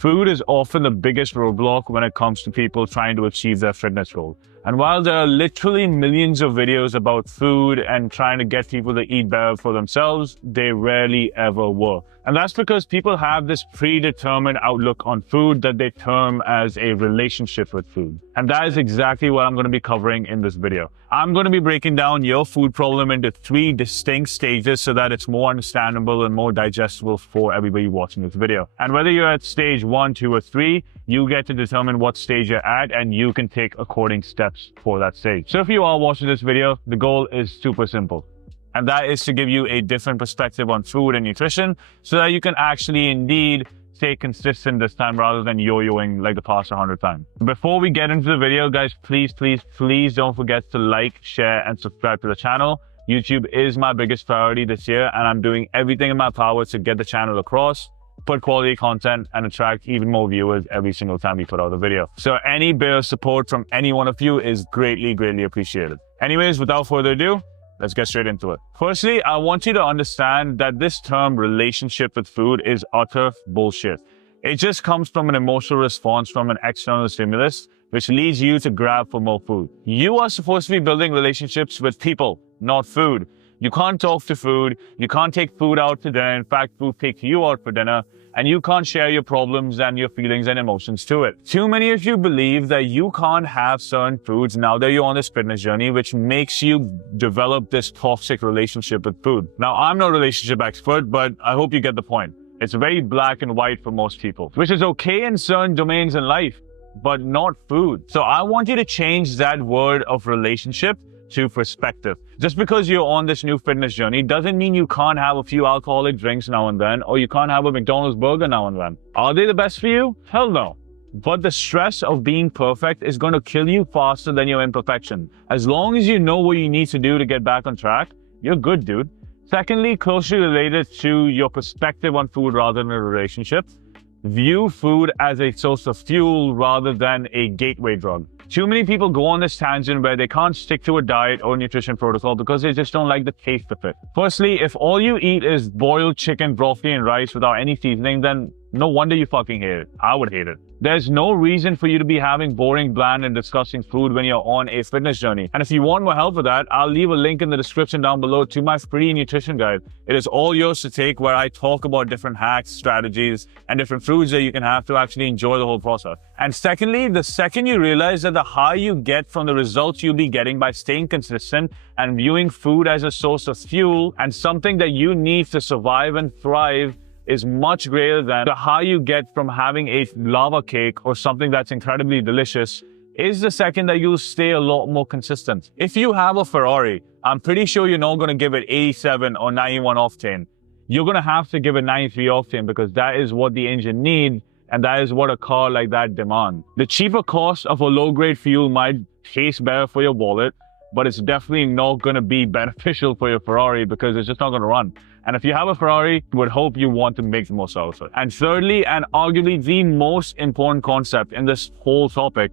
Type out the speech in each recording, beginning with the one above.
Food is often the biggest roadblock when it comes to people trying to achieve their fitness goal. And while there are literally millions of videos about food and trying to get people to eat better for themselves, they rarely ever were. And that's because people have this predetermined outlook on food that they term as a relationship with food. And that is exactly what I'm going to be covering in this video. I'm going to be breaking down your food problem into 3 distinct stages so that it's more understandable and more digestible for everybody watching this video. And whether you're at stage 1, 2, or 3, you get to determine what stage you're at and you can take according steps for that stage. So if you are watching this video, the goal is super simple. And that is to give you a different perspective on food and nutrition so that you can actually indeed stay consistent this time rather than yo-yoing like the past 100 times. Before we get into the video, guys, please don't forget to like, share, and subscribe to the channel. YouTube is my biggest priority this year, and I'm doing everything in my power to get the channel across, put quality content, and attract even more viewers every single time we put out a video. So any bit of support from any one of you is greatly appreciated. Anyways, without further ado, let's get straight into it. Firstly, I want you to understand that this term relationship with food is utter bullshit. It just comes from an emotional response from an external stimulus, which leads you to grab for more food. You are supposed to be building relationships with people, not food. You can't talk to food. You can't take food out to dinner. In fact, food takes you out for dinner, and you can't share your problems and your feelings and emotions to it. Too many of you believe that you can't have certain foods now that you're on this fitness journey, which makes you develop this toxic relationship with food. Now, I'm no relationship expert, but I hope you get the point. It's very black and white for most people, which is okay in certain domains in life, but not food. So I want you to change that word of relationship to perspective. Just because you're on this new fitness journey doesn't mean you can't have a few alcoholic drinks now and then, or you can't have a McDonald's burger now and then. Are they the best for you? Hell no. But the stress of being perfect is going to kill you faster than your imperfection. As long as you know what you need to do to get back on track, you're good, dude. Secondly, closely related to your perspective on food rather than a relationship, view food as a source of fuel rather than a gateway drug. Too many people go on this tangent where they can't stick to a diet or nutrition protocol because they just don't like the taste of it. Firstly, if all you eat is boiled chicken, broccoli, and rice without any seasoning, then no wonder you fucking hate it. I would hate it. There's no reason for you to be having boring, bland, and disgusting food when you're on a fitness journey. And if you want more help with that, I'll leave a link in the description down below to my free nutrition guide. It is all yours to take, where I talk about different hacks, strategies, and different foods that you can have to actually enjoy the whole process. And secondly, the second you realize that the high you get from the results you'll be getting by staying consistent and viewing food as a source of fuel and something that you need to survive and thrive is much greater than the high you get from having a lava cake or something that's incredibly delicious, is the second that you'll stay a lot more consistent. If you have a Ferrari, I'm pretty sure you're not going to give it 87 or 91 octane. You're going to have to give it 93 octane because that is what the engine needs, and that is what a car like that demands. The cheaper cost of a low-grade fuel might taste better for your wallet, but it's definitely not going to be beneficial for your Ferrari because it's just not going to run. And if you have a Ferrari, I would hope you want to make the most out of it. And thirdly, and arguably the most important concept in this whole topic,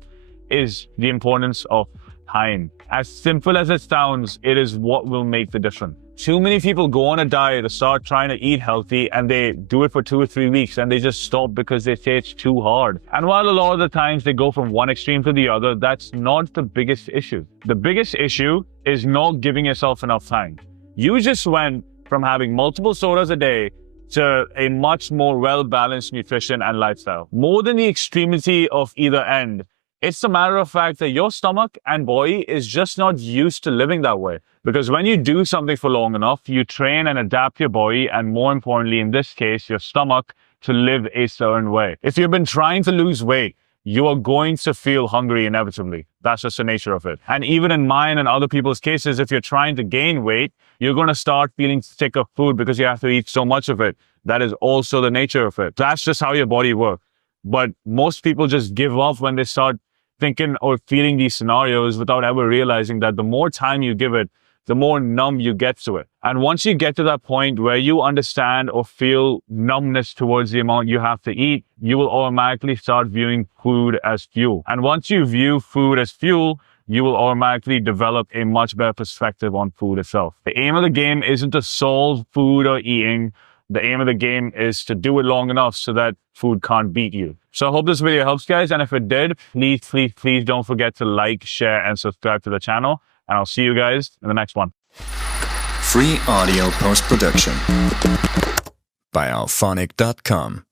is the importance of time. As simple as it sounds, it is what will make the difference. Too many people go on a diet to start trying to eat healthy, and they do it for 2 or 3 weeks and they just stop because they say it's too hard. And while a lot of the times they go from one extreme to the other, that's not the biggest issue. The biggest issue is not giving yourself enough time. You just went from having multiple sodas a day to a much more well-balanced nutrition and lifestyle. More than the extremity of either end, it's a matter of fact that your stomach and body is just not used to living that way. Because when you do something for long enough, you train and adapt your body, and more importantly, in this case, your stomach, to live a certain way. If you've been trying to lose weight, you are going to feel hungry inevitably. That's just the nature of it. And even in mine and other people's cases, if you're trying to gain weight, you're going to start feeling sick of food because you have to eat so much of it. That is also the nature of it. That's just how your body works. But most people just give up when they start thinking or feeling these scenarios without ever realizing that the more time you give it, the more numb you get to it. And once you get to that point where you understand or feel numbness towards the amount you have to eat, you will automatically start viewing food as fuel. And once you view food as fuel, you will automatically develop a much better perspective on food itself. The aim of the game isn't to solve food or eating, The aim of the game is to do it long enough so that food can't beat you. So I hope this video helps, guys. And if it did, please don't forget to like, share, and subscribe to the channel. And I'll see you guys in the next one. Free audio post-production by Auphonic.com.